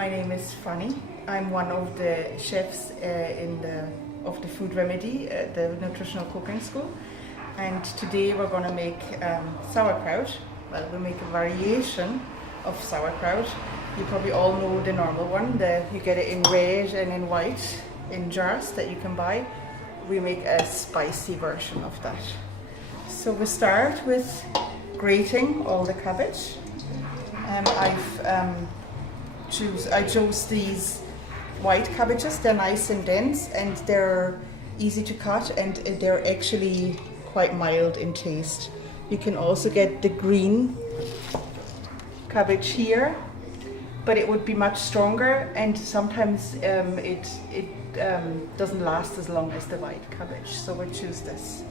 my name is Fanny. I'm one of the chefs of the FoodRemedy, the nutritional cooking school. And today we're going to make sauerkraut. Well, we'll make a variation of sauerkraut. You probably all know the normal one. You get it in red and in white in jars that you can buy. We make a spicy version of that. So we start with grating all the cabbage. I chose these white cabbages. They're nice and dense and they're easy to cut, and they're actually quite mild in taste. You can also get the green cabbage here, but it would be much stronger, and sometimes it doesn't last as long as the white cabbage, so we choose this.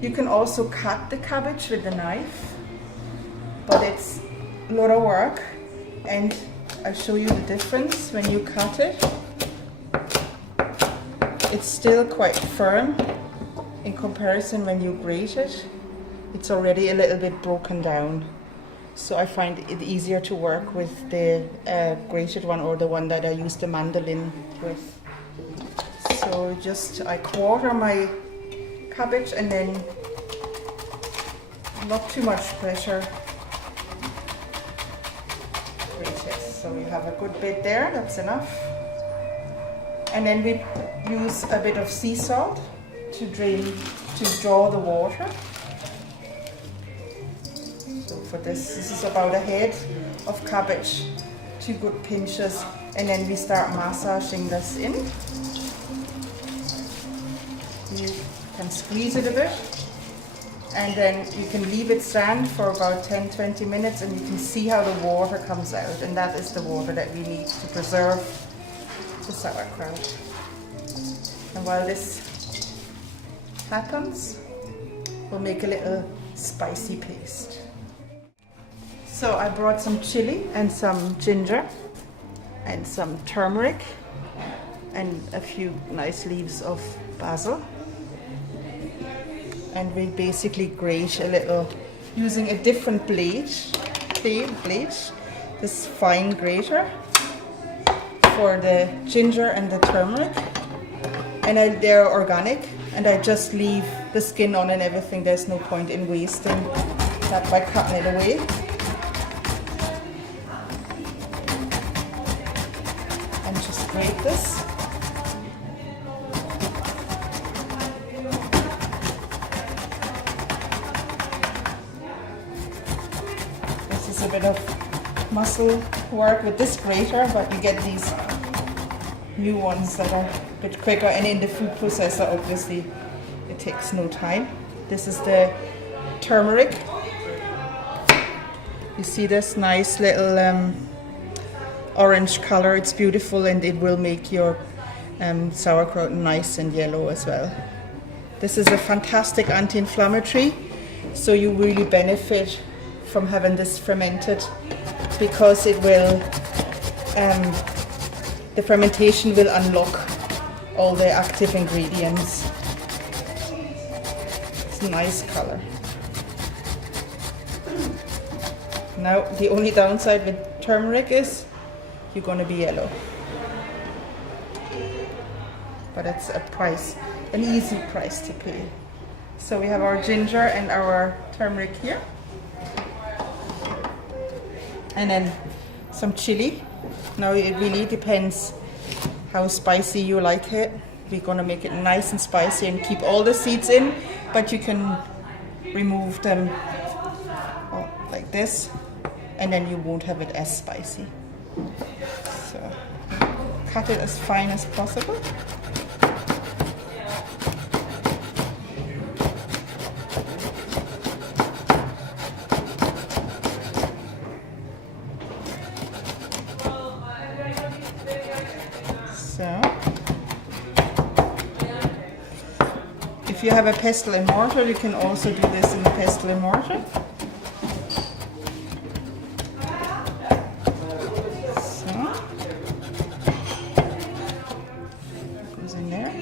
You can also cut the cabbage with a knife, but it's a lot of work, and I'll show you the difference when you cut it. It's still quite firm in comparison when you grate it. It's already a little bit broken down. So I find it easier to work with the grated one, or the one that I use the mandolin with. So I quarter my cabbage, and then not too much pressure. Grate it. So we have a good bit there, that's enough. And then we use a bit of sea salt to draw the water. So for this is about a head of cabbage, 2 good pinches, and then we start massaging this in. You can squeeze it a bit, and then you can leave it stand for about 10-20 minutes, and you can see how the water comes out, and that is the water that we need to preserve the sauerkraut. And while this happens, we'll make a little spicy paste. So I brought some chili and some ginger and some turmeric and a few nice leaves of basil. And we basically grate a little using a different blade, this fine grater for the ginger and the turmeric. And they're organic, and I just leave the skin on and everything. There's no point in wasting that by cutting it away. And just grate this. This is a bit of muscle work with this grater, but you get these new ones that are a bit quicker, and in the food processor obviously it takes no time. This is the turmeric. You see this nice little orange color. It's beautiful, and it will make your sauerkraut nice and yellow as well. This is a fantastic anti-inflammatory, so you really benefit from having this fermented, because it will the fermentation will unlock all the active ingredients. It's a nice color. Now the only downside with turmeric is you're going to be yellow. But it's a price, an easy price to pay. So we have our ginger and our turmeric here. And then some chili. Now it really depends how spicy you like it. We're going to make it nice and spicy and keep all the seeds in, but you can remove them like this, and then you won't have it as spicy. So cut it as fine as possible. So, if you have a pestle and mortar, you can also do this in a pestle and mortar. So, goes in there.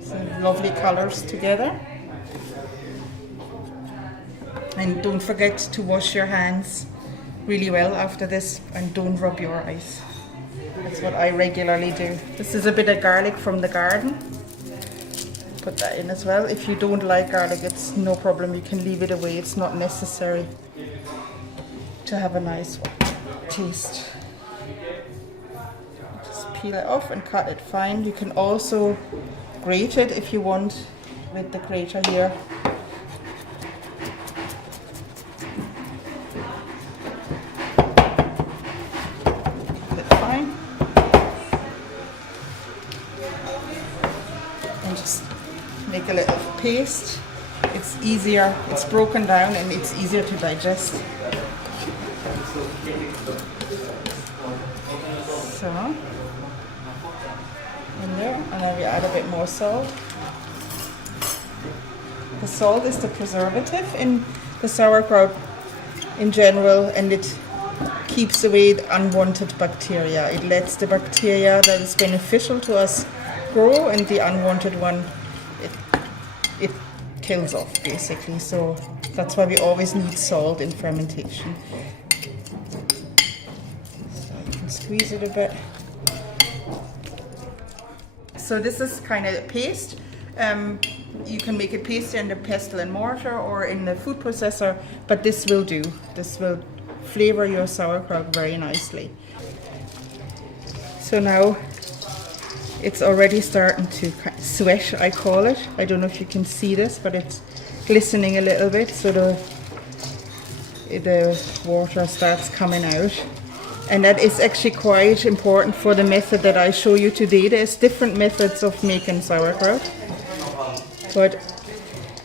Some lovely colors together. And don't forget to wash your hands really well after this, and don't rub your eyes. That's what I regularly do. This is a bit of garlic from the garden. Put that in as well. If you don't like garlic, it's no problem. You can leave it away. It's not necessary to have a nice taste. Just peel it off and cut it fine. You can also grate it if you want with the grater here. Cut it fine. And just make a little paste. It's easier, it's broken down and it's easier to digest. So, in there, and then we add a bit more salt. The salt is the preservative in the sauerkraut in general, and it keeps away the unwanted bacteria. It lets the bacteria that is beneficial to us grow, and the unwanted one, it kills off basically. So that's why we always need salt in fermentation. So you can squeeze it a bit. So this is kind of a paste. You can make a paste in the pestle and mortar or in the food processor, but this will do. This will flavor your sauerkraut very nicely. So now it's already starting to sweat, I call it. I don't know if you can see this, but it's glistening a little bit, so the water starts coming out. And that is actually quite important for the method that I show you today. There's different methods of making sauerkraut, but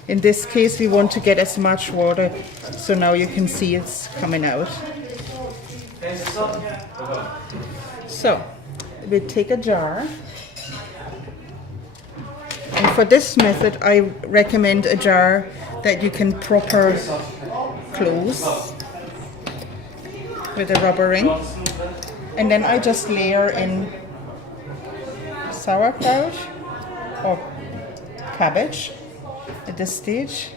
in this case we want to get as much water, so now you can see it's coming out. So we take a jar, and for this method I recommend a jar that you can proper close with a rubber ring, and then I just layer in sauerkraut or cabbage at this stage.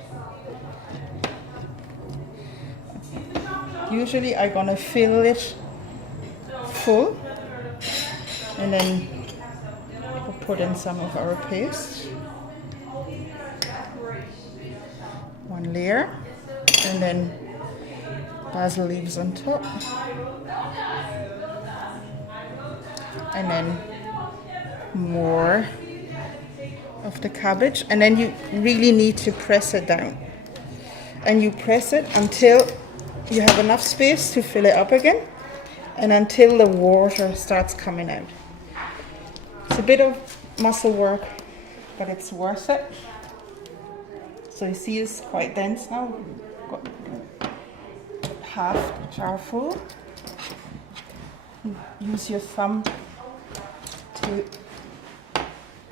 Usually I'm gonna fill it full, and then we'll put in some of our paste. One layer, and then basil leaves on top, and then more of the cabbage, and then you really need to press it down, and you press it until you have enough space to fill it up again, and until the water starts coming out. It's a bit of muscle work, but it's worth it. So you see it's quite dense now. Got half the jar full. Use your thumb to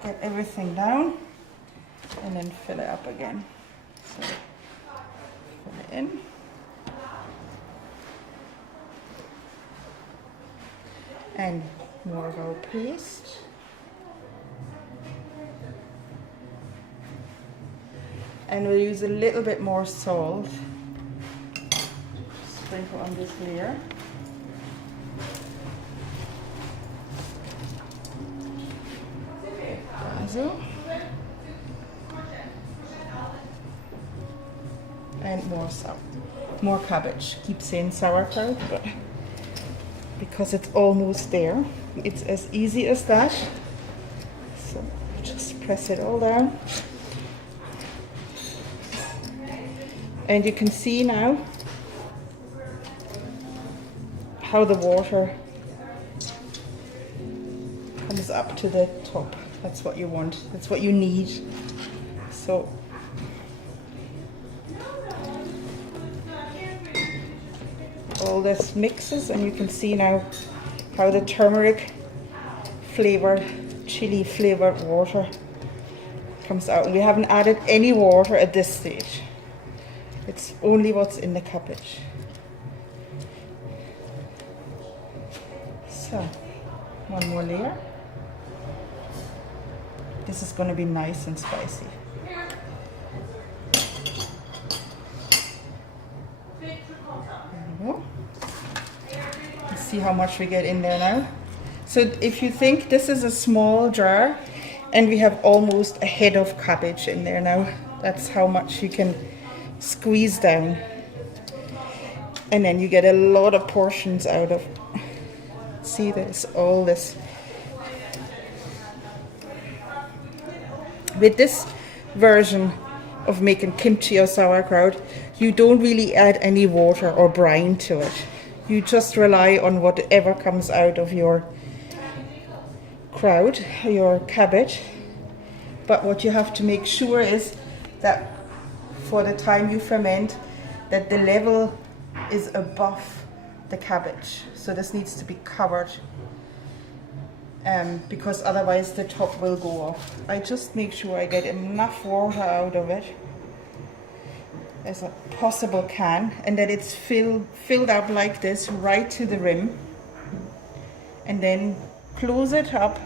get everything down, and then fill it up again. So put it in. And more of our paste. And we'll use a little bit more salt. Sprinkle on this layer. Basil. And more cabbage. Keep saying sauerkraut, but because it's almost there, it's as easy as that. So just press it all down. And you can see now how the water comes up to the top. That's what you want. That's what you need. So all this mixes, and you can see now how the turmeric flavored, chili flavored water comes out. And we haven't added any water at this stage. It's only what's in the cabbage. So, one more layer. This is going to be nice and spicy. There we go. see how much we get in there now. So if you think this is a small jar, and we have almost a head of cabbage in there now. That's how much you can squeeze down. And then you get a lot of portions out of. See this, all this. With this version of making kimchi or sauerkraut, you don't really add any water or brine to it. You just rely on whatever comes out of your kraut, your cabbage. But what you have to make sure is that for the time you ferment, that the level is above the cabbage. So this needs to be covered, because otherwise the top will go off. I just make sure I get enough water out of it as I possible can, and that it's filled up like this right to the rim, and then close it up,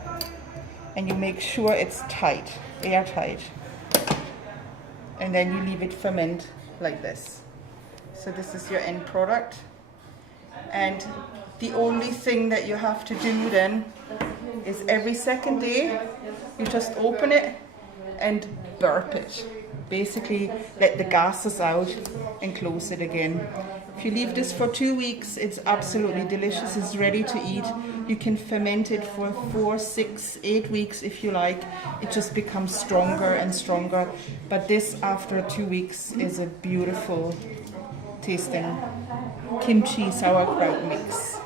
and you make sure it's tight, airtight, and then you leave it ferment like this. So this is your end product, and the only thing that you have to do then is every second day you just open it and burp it. Basically let the gases out and close it again. If you leave this for 2 weeks, it's absolutely delicious. It's ready to eat. You can ferment it for 4, 6, 8 weeks if you like. It just becomes stronger and stronger. But this, after 2 weeks, is a beautiful tasting kimchi sauerkraut mix.